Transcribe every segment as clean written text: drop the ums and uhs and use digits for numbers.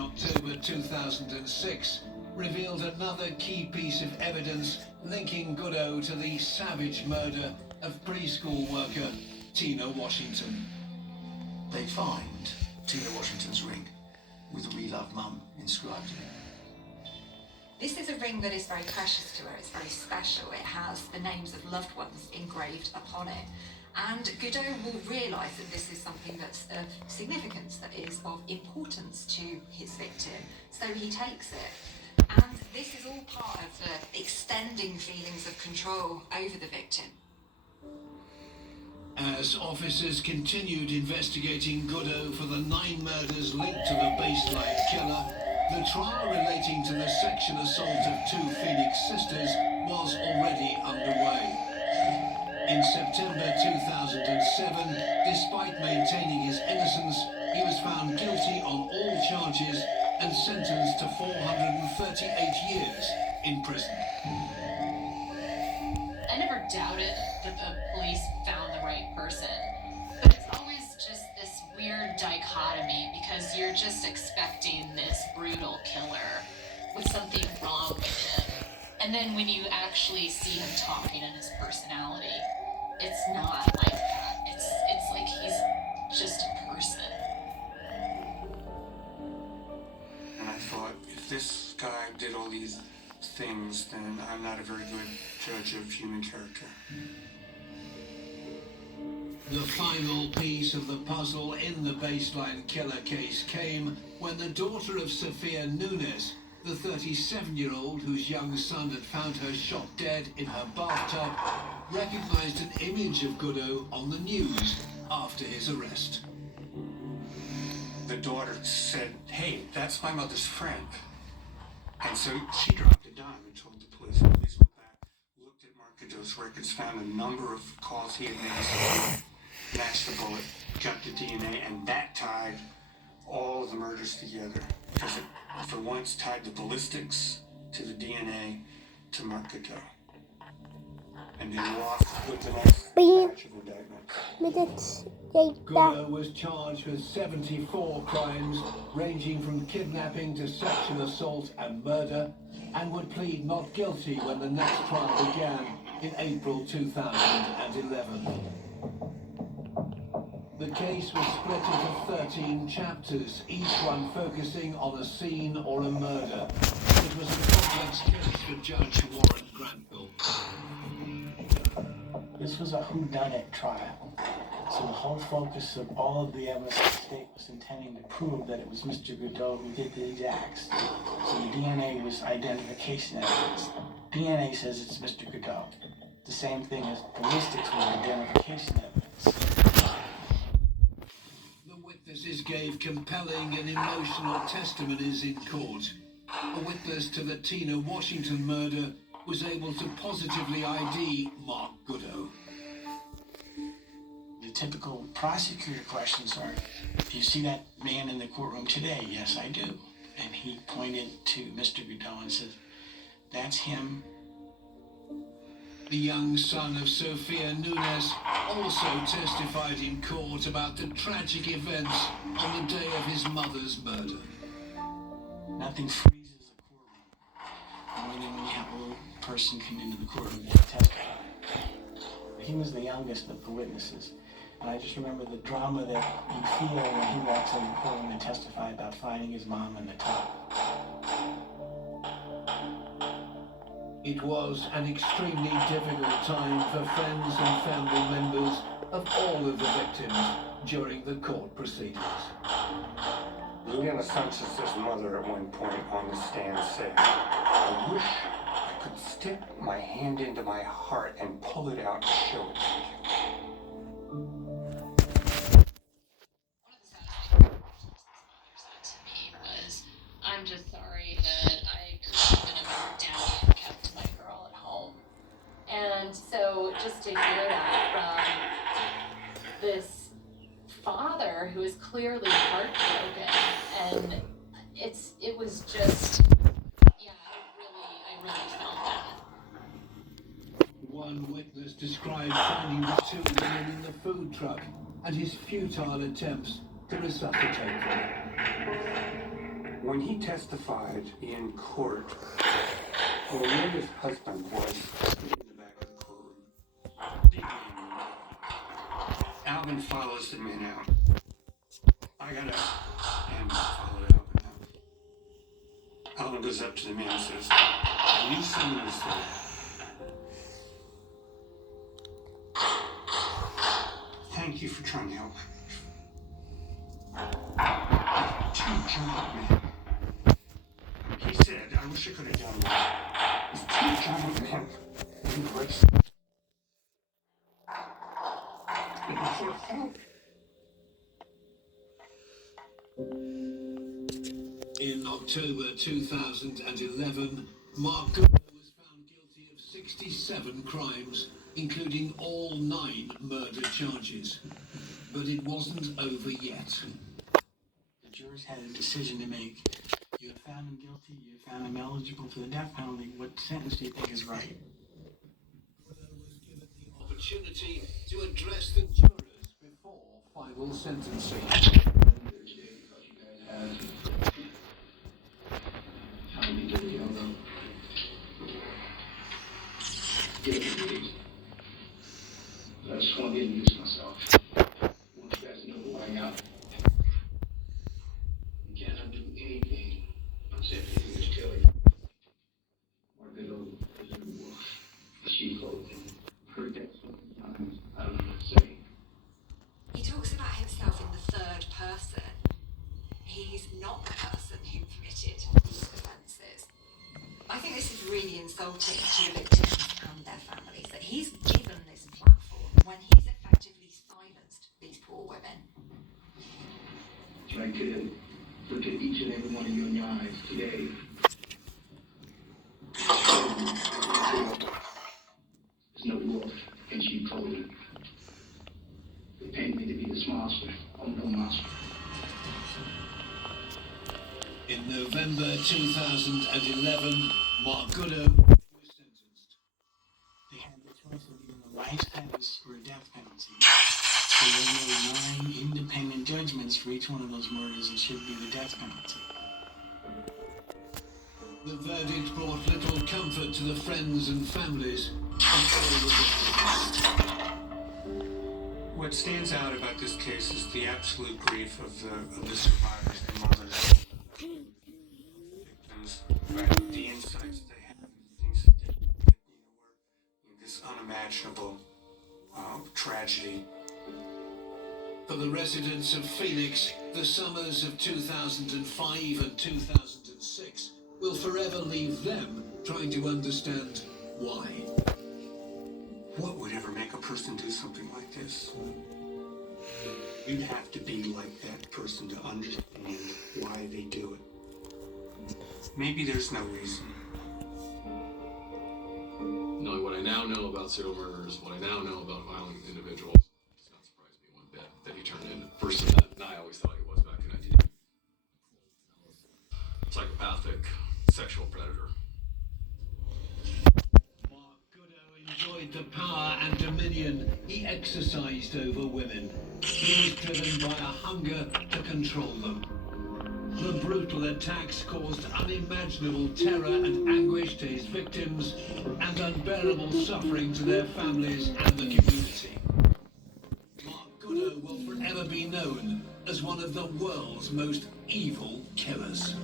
October 2006 revealed another key piece of evidence linking Goodo to the savage murder of preschool worker Tina Washington. They find Tina Washington's ring with "We love Mum" inscribed in it. This is a ring that is very precious to her. It's very special. It has the names of loved ones engraved upon it. And Goodo will realise that this is something that's of significance, that is of importance to his victim. So he takes it. And this is all part of the extending feelings of control over the victim. As officers continued investigating Goodo for the 9 murders linked to the Baseline killer, the trial relating to the sexual assault of 2 Phoenix sisters was already underway. In September 2007, despite maintaining his innocence, he was found guilty on all charges and sentenced to 438 years in prison. I never doubted that the police found the right person, but it's always just this weird dichotomy because you're just expecting this brutal killer with something wrong with him. And then when you actually see him talking in his personality, it's not like that. It's like he's just a person. And I thought, if this guy did all these things, then I'm not a very good judge of human character. The final piece of the puzzle in the Baseline killer case came when the daughter of Sophia Nunes, the 37-year-old whose young son had found her shot dead in her bathtub, recognized an image of Goodo on the news after his arrest. The daughter said, "Hey, that's my mother's friend." And so she dropped a dime and told the police. The police went back, looked at Mark Goodo's records, found a number of calls he had made, matched the bullet, got the DNA, and that tied all of the murders together. Because it, for once, tied the ballistics to the DNA to Mark Goodo. And then lost with the next batch of indictments. Goodo was charged with 74 crimes, ranging from kidnapping to sexual assault and murder, and would plead not guilty when the next trial began in April 2011. The case was split into 13 chapters, each one focusing on a scene or a murder. It was a complex case for Judge Warren Granville. This was a whodunit trial, so the whole focus of all of the evidence the state was intending to prove that it was Mr. Goodo who did these acts. So the DNA was identification evidence. DNA says it's Mr. Goodo. The same thing as ballistics was identification evidence. The witnesses gave compelling and emotional testimonies in court. A witness to the Tina Washington murder was able to positively ID Mark Goodo. The typical prosecutor questions are, do you see that man in the courtroom today? Yes, I do. And he pointed to Mr. Goodo and says, that's him. The young son of Sophia Nunes also testified in court about the tragic events on the day of his mother's murder. Nothing freezes a courtroom more than when you have a little person come into the courtroom to testify. He was the youngest of the witnesses. And I just remember the drama that you feel when he walks in the courtroom to testify about finding his mom in the tub. It was an extremely difficult time for friends and family members of all of the victims during the court proceedings. Liliana Sanchez's mother at one point on the stand said, "I wish I could stick my hand into my heart and pull it out and show it to you." One of the saddest things this mother said to me was, "I'm just sorry that I could have been a better daddy and kept my girl at home." And so just to hear that from this father who is clearly heartbroken, and it was just, yeah, I really felt that. One witness described finding the 2 women in the food truck and his futile attempts to resuscitate them. When he testified in court, Amanda's husband was in the back of the courtroom. Alvin follows the men out. I got up and followed Alvin out. Alvin goes up to the man and says, I knew someone was there. Thank you for trying to help. Two giant men. He said, I wish I could have done that. It's two giant men embraced. For help. In October 2011, Mark Goodall was found guilty of 67 crimes, including all 9 murder charges. But it wasn't over yet. The jurors had a decision to make. You have found him guilty, you have found him eligible for the death penalty. What sentence do you think is right? Goodall was given the opportunity to address the jurors before final sentencing. I just want to introduce myself. I want you guys to know who I am. You cannot do anything except for just tell you. Margaret is a wolf. She clothing. Heard that so many times. I don't know what to say. He talks about himself in the third person. He's not the person who committed these offences. I think this is really insulting to the victims and their families, that he's given this platform when he's effectively silenced these poor women. I could look at each and every one of you in your eyes today. There's no wolf in sheep clothing. They paint me to be this monster. I'm no monster. In November 2011, Mark Goodall was sentenced. They had the choice of either a life sentence or a death penalty. So there were 9 independent judgments for each one of those murders. It should be the death penalty. The verdict brought little comfort to the friends and families of all the victims. What stands out about this case is the absolute grief of the survivors, their mothers, victims, right? The insights they had, things that they, were this unimaginable tragedy. For the residents of Phoenix, the summers of 2005 and 2006 will forever leave them trying to understand why. What would ever make a person do something like this? You'd have to be like that person to understand why they do it. Maybe there's no reason. Knowing what I now know about serial murderers, what I now know about violent individuals, does not surprise me one bit that he turned into the person that I always thought he was back in 1980. Psychopathic, sexual predator. Mark Goodall enjoyed the power and dominion he exercised over women. He was driven by a hunger to control them. The brutal attacks caused unimaginable terror and anguish to his victims and unbearable suffering to their families and the community. Mark Goodall will forever be known as one of the world's most evil killers.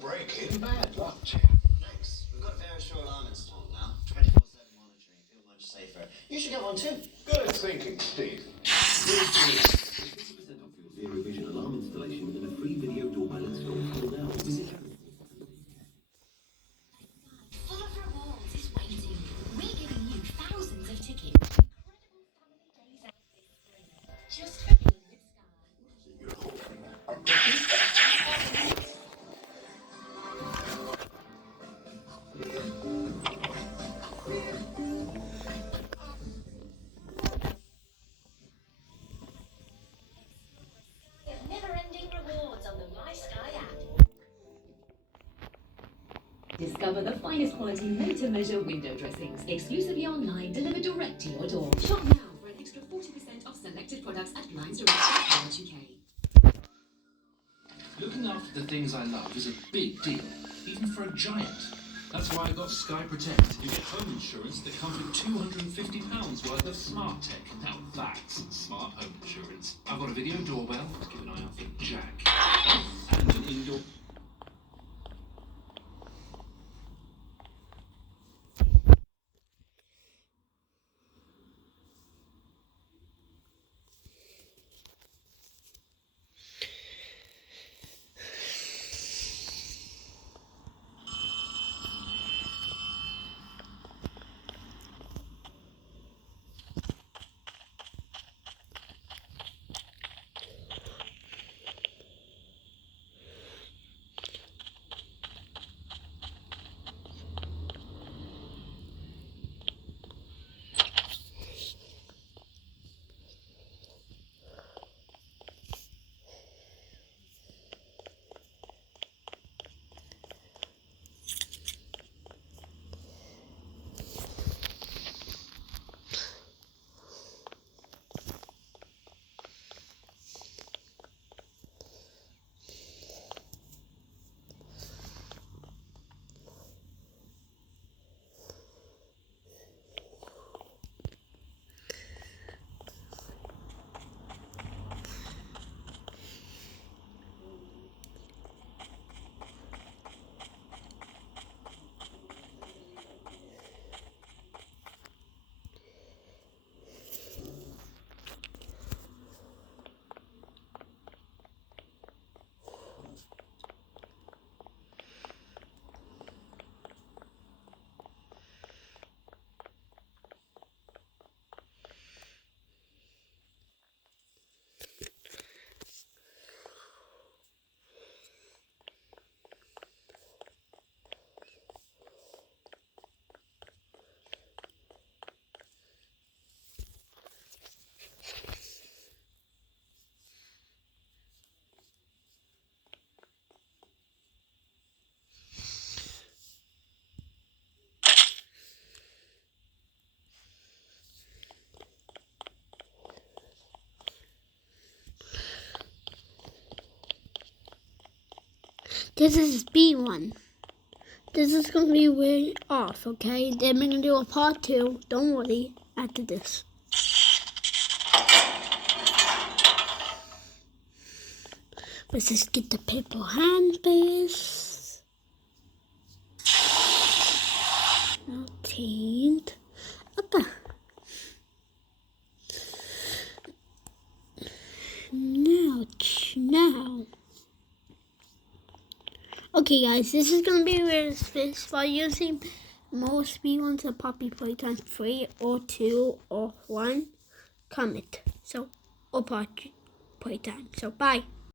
Break-in, bad luck, Chair. Thanks. We've got a Verisure alarm installed now. 24/7 monitoring. Feel much safer. You should get one too. Good thinking, Steve. 50% off your Zero Vision alarm installation and a free video doorbell install. Call now. Visit Full of rewards is waiting. We're giving you thousands discover the finest quality made-to-measure window dressings, exclusively online, delivered direct to your door. Shop now for an extra 40% off selected products at blindsdirect.co.uk. Looking after the things I love is a big deal, even for a giant. That's why I got Sky Protect. You get home insurance that comes with £250 worth of smart tech. Now that's smart home insurance. I've got a video doorbell to keep an eye out for Jack. And an indoor... This is B1. This is going to be way off, okay? Then we're going to do a part 2, don't worry, after this. Let's just get the paper hand base. 19th. Okay. Now. Okay guys, this is going to be where this by using most B1s or Poppy Playtime 3 or 2 or 1 comment. So, or Poppy Playtime. So, bye.